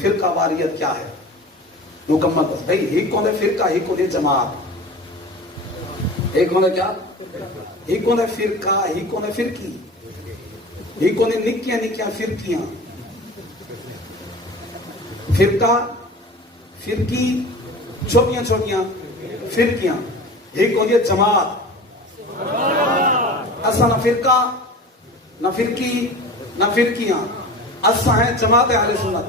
फिरका वारियत क्या है मुकम्मल बस भाई एक कौन है फिरका एक कौन है जमात एक कौन है क्या एक कौन है फिरका एक कौन है फिरकी एक कौन है निक्कियां निक्कियां फिरकियां फिरका फिरकी छोटियां छोटियां फिरकियां एक कौन है जमात असा ना फिरका ना फिरकी ना फिरकियां असा है जमात अहले सुन्नत।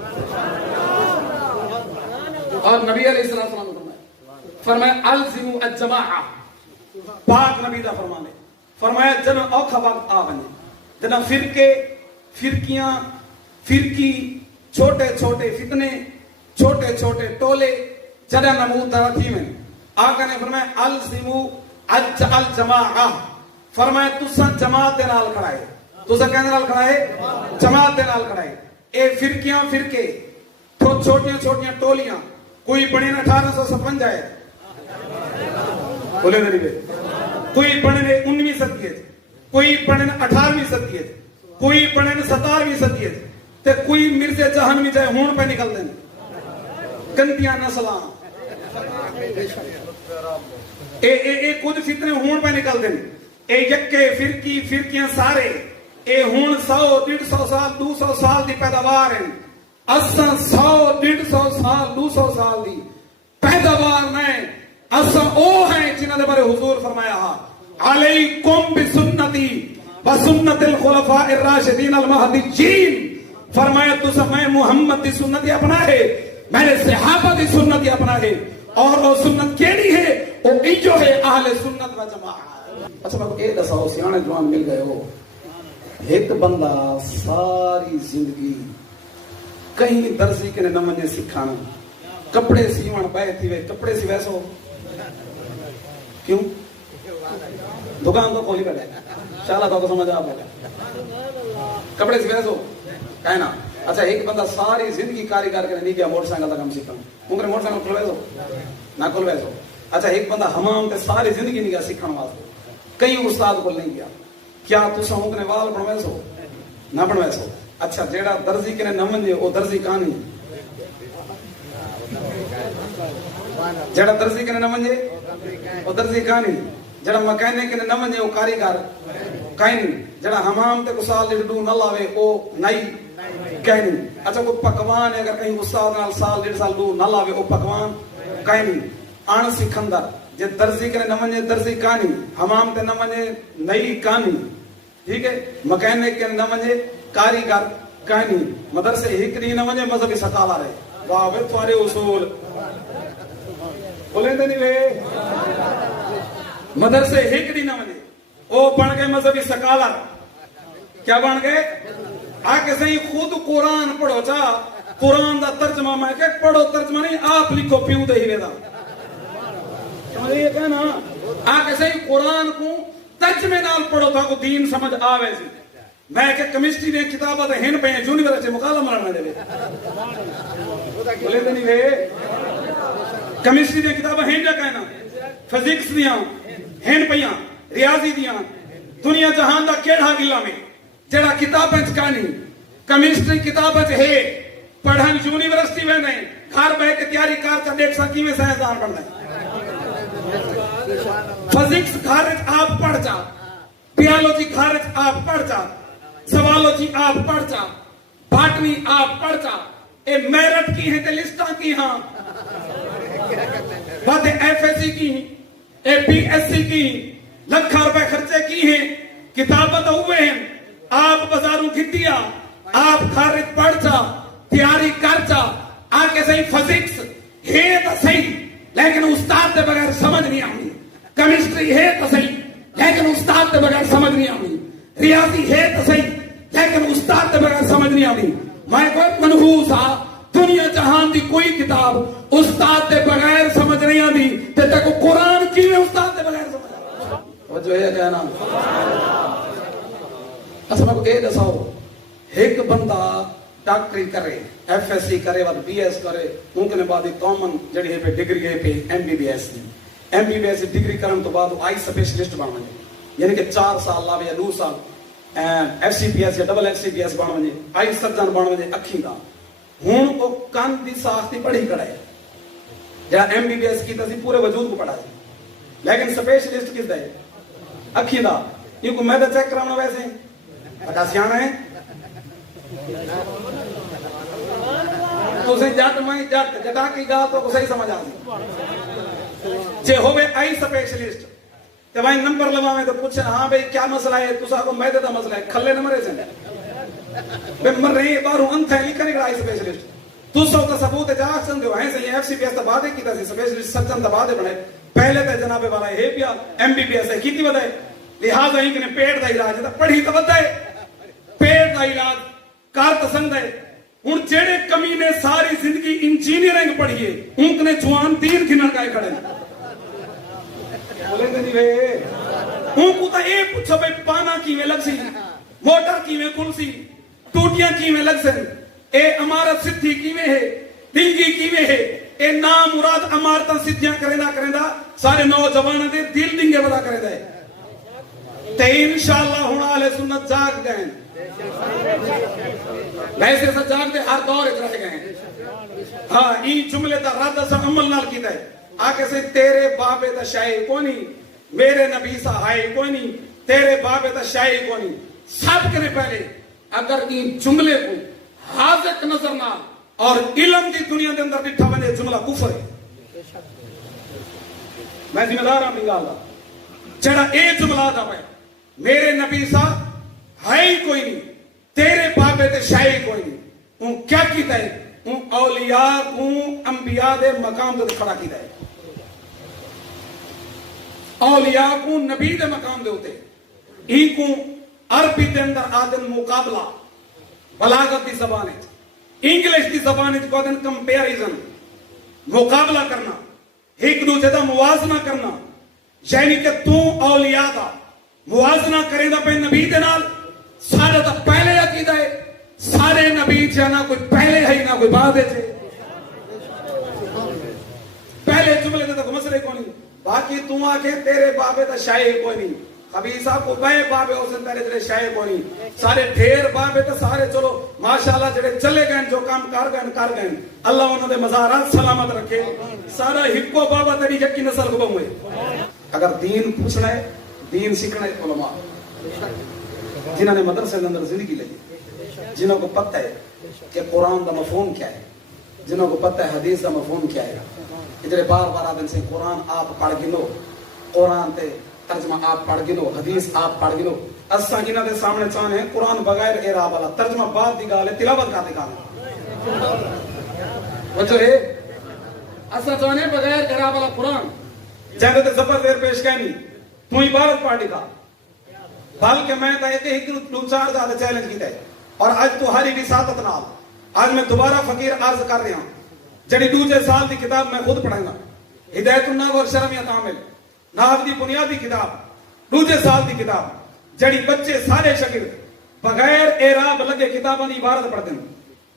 और नबी अलैहिस्सलाम ने फरमाया अलजिमु अज-जमाअ पाक नबी दा फरमाने फरमाया जन औखा वक्त आ बने जना फिरके फिरकियां फिरकी छोटे छोटे फितने छोटे छोटे टोले जड़ा नमूद थी में आका ने फरमाया अलजिमु अज-जमाअ फरमाया तुसा जमात दे नाल खड़ा है तुसा कहने नाल खड़ा है जमात दे नाल खड़ा है ए फिरकियां फिरके तो छोटियां छोटियां टोलियां कोई बने 1856 है बोले नहीं बे कोई बने 19वीं सदी है कोई बने 18वीं सदी है कोई बने 17वीं सदी है ते कोई मिर्जे जहान में जाए हुण पे निकल देन गंदियां नस्लां ए कुछ फितने हुण पे निकल देन ए यक्के फिरकी फिरकियां सारे ए हुण 100 150 साल 200 साल दी पैदावार है असा 100 150 साल 200 साल दी पैदावार नहीं असा ओ है जिन्हां दे बारे हुजूर फरमाया अलैकुम बिसुन्नती व सुन्नतिल खुलफाए राशिदीन अल महदीयीन फरमाया तुस मैं मुहम्मद दी सुन्नत अपना है मेरे सहाबा दी सुन्नत अपना है और वो सुन्नत केड़ी है वो इजो है अहले सुन्नत व जमाअत। अच्छा मैं ए दसाओ सियाने जवान मिल गए हो एक बंदा सारी जिंदगी कहीं दर्जी के न मने सिखाना कपड़े सीवण पाए थी वे कपड़े सी वैसो क्यों दुकान तो खोली बैठे शाला तो समझ आ बैठे कपड़े सी वैसो है ना। अच्छा एक बंदा सारी जिंदगी कारीगर के नहीं गया मोटरसाइकिल का काम सीखा उनके मोटरसाइकिल खोल वैसो ना खोल वैसो। अच्छा एक बंदा हमाम ते सारी जिंदगी नहीं गया सीखने वास्ते कहीं उस्ताद को नहीं गया क्या तुसा उनके वाल बनवे सो ना बनवे सो। अच्छा जेड़ा दर्जी के न मने वो दर्जी कहानी जेड़ा दर्जी के न मने वो दर्जी कहानी जेड़ा मैकेनिक के न मने वो कारीगर कहानी जेड़ा हमाम ते कुसाल डेढ़ न लावे वो नई कहानी। अच्छा वो पकवान है अगर कहीं उस्ताद नाल साल 1.5 साल दू न लावे वो पकवान कहानी अण सिखंदर जे दर्जी के न मने दर्जी कहानी हमाम ते न मने नई कहानी ठीक है मैकेनिक के न मने कारीगर कहानी मदरसे हिकरी न वने मजहबी सकाला रहे वाह वे तुम्हारे उसूल बोले नहीं वे मदरसे हिकरी न वने ओ बन गए मजहबी सकाला क्या बन गए आके सही खुद कुरान पढ़ो चा कुरान दा तर्जमा मैं के पढ़ो तर्जमा नहीं आप लिखो प्यू दे ही वेदा ये कहना आके सही कुरान को तर्जमे नाल पढ़ो था को दीन समझ आवे सी मैं के केमिस्ट्री ने किताबां ते हिन पे यूनिवर्सिटी मुकाला मारना दे बोले नहीं वे केमिस्ट्री दी किताबां हिन जा कहना फिजिक्स दियां हिन पईयां रियाजी दियां दुनिया जहान दा केड़ा गिला में जेड़ा किताबां च कहानी केमिस्ट्री किताबां च है पढ़न यूनिवर्सिटी में नहीं घर बैठ के तैयारी कर च देख सा किवें साइंसदान बनदा है। फिजिक्स घर आप पढ़ जा बियोलॉजी घर आप पढ़ जा सवालोजी आप पढ़ जा बाटनी आप पढ़ जा ए मेरिट की है ते लिस्टां की हां बात एफएससी की ए बीएससी की लाख रुपए खर्चे की हैं किताबें तो हुए हैं आप बाजारों खितिया आप खारिज पढ़ जा तैयारी कर जा आके सही फिजिक्स है तो सही लेकिन उस्ताद के बगैर समझ नहीं आनी केमिस्ट्री है तो सही लेकिन उस्ताद के बगैर समझ नहीं आनी रियाजी है तो सही लेकिन उस्ताद के बगैर समझ नहीं आनी। मैं कोई मनहूस आ दुनिया जहान की कोई किताब उस्ताद के बगैर समझ नहीं आती ते तक कुरान की में उस्ताद के बगैर समझ वो जो है कहना अच्छा मैं ये दसाओ एक बंदा डॉक्टरी करे एफएससी करे बाद बीएस करे उनके बाद कॉमन जड़ी है पे डिग्री है पे एमबीबीएस डिग्री करने तो बाद आई स्पेशलिस्ट बन वने यानी कि 4 साल लावे या 2 साल एफसीपीएस या डबल एफसीपीएस बन वने आई सर्जन बन वने अखी दा ہوں وہ کن دی ساختی پڑھی کڑا ہے جہاں MBBS کی سی پورے وجود کو پڑھا ہے لیکن سپیشلسٹ کس دا ہے اکھی دا یہ کو میں دا چیک کراؤنا ویسے بڑا سیانا ہے تو اسے جٹ میں جٹ جٹا کی گا تو صحیح سمجھ آتی جے ہوئے آئی سپیشلسٹ تو بھائی نمبر لگا میں تو پوچھیں ہاں بھئی کیا مسئلہ ہے تو صاحب میں دا مسئلہ ہے کھلے نمبرے سے بے مر رہی باروں انت ہے لکھنے کڑا آئی سپیشلسٹ تو سو تا ثبوت جاگ سن دیو ہیں سے یہ FCPS تا بادے کی تا سی سپیشلسٹ سرجن تا بادے بڑھائے پہلے تا جناب والا ہے پیا MBBS ہے کیتی بدائے لہذا ہی کنے پیٹ دا علاج ہے پڑھی تا بدائے پیٹ دا علاج کار تسنگ ہے ان جیڑے کمینے ساری زندگی انجینئرنگ پڑھئے ان کنے جوان دین کھنر کائے کھڑے بولے دے نہیں بھئے ان کو تا اے پوچھو بھئی پانا کی میں لگ سی موٹر کی میں کل سی ٹوٹیاں کی میں لگ سن اے امارت ستھی کی میں ہے دنگی کی میں ہے اے نام مراد امارتاں ستھیاں کریں دا سارے نوجوانہ دے دل دنگے بدا کریں دے تے انشاءاللہ ہونا اہل سنت جاگ گئے ویسے سا جاگ دے ہر دور اچھ رہ گئے ہاں این جملے دا رد سا عمل نال کی دے آکے سے تیرے بابے دا شائی کونی میرے نبی سا ہائی کونی تیرے بابے دا شائی کونی سب کرنے پہلے اگر این جملے کو حاضق نظر نہ اور علم کی دنیا دے اندر ڈٹھا بنے جملہ کفر ہے میں ذمہ دار ہوں نہیں گالا جڑا اے جملہ دا ہے میرے نبی سا ہائی کوئی نہیں تیرے بابے تے شائی کوئی نہیں ان کیا کیتا ہے ان اولیاء کو انبیاء دے مقام دے کھڑا کیتا ہے اولیاء کو نبی دے مقام دے ہوتے ہی کو عربی دے اندر آدن مقابلہ بلاغت دی زبان ہے انگلش دی زبان ہے کو آدن کمپیریزن مقابلہ کرنا ایک دوسرے دا موازنہ کرنا یعنی کہ تو اولیاء دا موازنہ کرے دا پہ نبی دے نال سارے دا پہلے عقیدہ ہے سارے نبی چھے نہ کوئی پہلے ہے نہ کوئی بعد ہے پہلے جملے دے تو مسئلے کو نہیں باقی تو آکے تیرے بابے دا شاہی کوئی نہیں خبیصہ کو بے بابے حسن تیرے تیرے شاہی کوئی نہیں سارے ڈھیر بابے تا سارے چلو ماشاءاللہ جڑے چلے گئے جو کام کر گئے اللہ انہوں نے مزارات سلامت رکھے سارا ہکو بابا تیری یکی نسل کو بموئے اگر دین پوچھنا ہے دین سیکھنا ہے علماء جنہوں نے مدرسے کے اندر زندگی لگی جنہوں کو پتہ ہے کہ قرآن دا مفہوم کیا ہے جنہوں کو پتہ ہے حدیث دا مفہوم کیا ہے ادھر بار بار آدم سے قرآن آپ پڑھ گنو قرآن تے ترجمہ آپ پڑھ گنو حدیث آپ پڑھ گنو اساں انہاں دے سامنے چاہنے ہیں قرآن بغیر اعراب والا ترجمہ بعد دی گل ہے تلاوت کا دی گل وجہ ہے اساں چاہنے ہیں بغیر اعراب والا قرآن جہاں تے زبر دیر پیش کہنی تو عبارت پارٹی کا بلکہ میں تا ایک دو چار زیادہ چیلنج کیتا ہے اور آج تو ہری بھی ساتت نال آج میں دوبارہ فقیر عرض کر رہا ہوں جڑی دوسرے سال دی کتاب میں خود پڑھیں گا ہدایت النحو اور شرمیہ کامل نحو دی بنیادی کتاب دوسرے سال دی کتاب جڑی بچے سارے شاگرد بغیر اعراب لگے کتاباں دی عبارت پڑھتے ہیں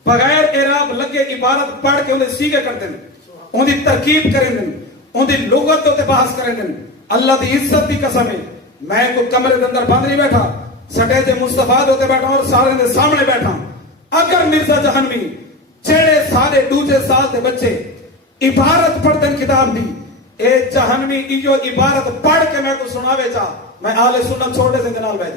بغیر اعراب لگے عبارت پڑھ کے انہیں سیکھے کرتے ہیں ان دی ترکیب کریں دیں ان دی لغت تے بحث کریں دیں اللہ دی عزت دی قسم ہے میں کوئی کمرے دے اندر بند نہیں بیٹھا سٹے دے مصطفیٰ ہوتے بیٹھا اور سارے دے سامنے بیٹھا اگر مرزا جہنمی چڑے سارے دوسرے سال دے بچے عبارت پڑھتے ہیں کتاب دی اے جہنمی جو عبارت پڑھ کے میں کو سناوے چاہ میں آل سنت چھوڑے سے دنال بیٹھ